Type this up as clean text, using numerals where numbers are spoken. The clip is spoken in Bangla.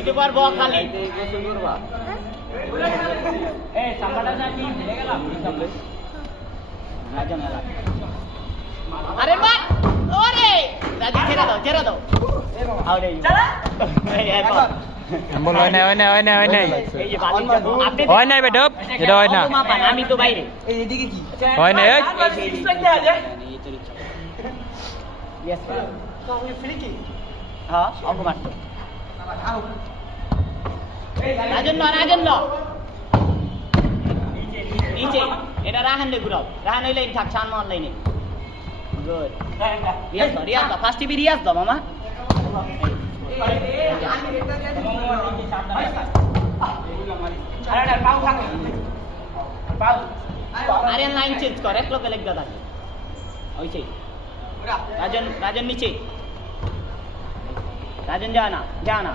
একটু পর বল খালি এই সামলাটা না কি ভেঙে গেলাম রাজন এলা আরে মা ওরে রাজি ছেড়ে দাও আউরে চলা এই বল বল হয় না এই যে বালিটা আপনি হয় না বেডব এটা হয় না আমি তো বাইরে এই এদিকে কি হয় না এই यस তো আমি ফ্রি কি हां অঙ্ক মারতো রাজন নিচে এটা রাহান দে ঘুরাও রাহান হইলে থাক শান মার লাইনে গুড রিয়াজ দাও ফার্স্ট টিভি রিয়াজ দাও মামা আরে লাইন চেঞ্জ কর এক লোকে লেগ দাদা ওইছে রাজন नीचे राजन जाना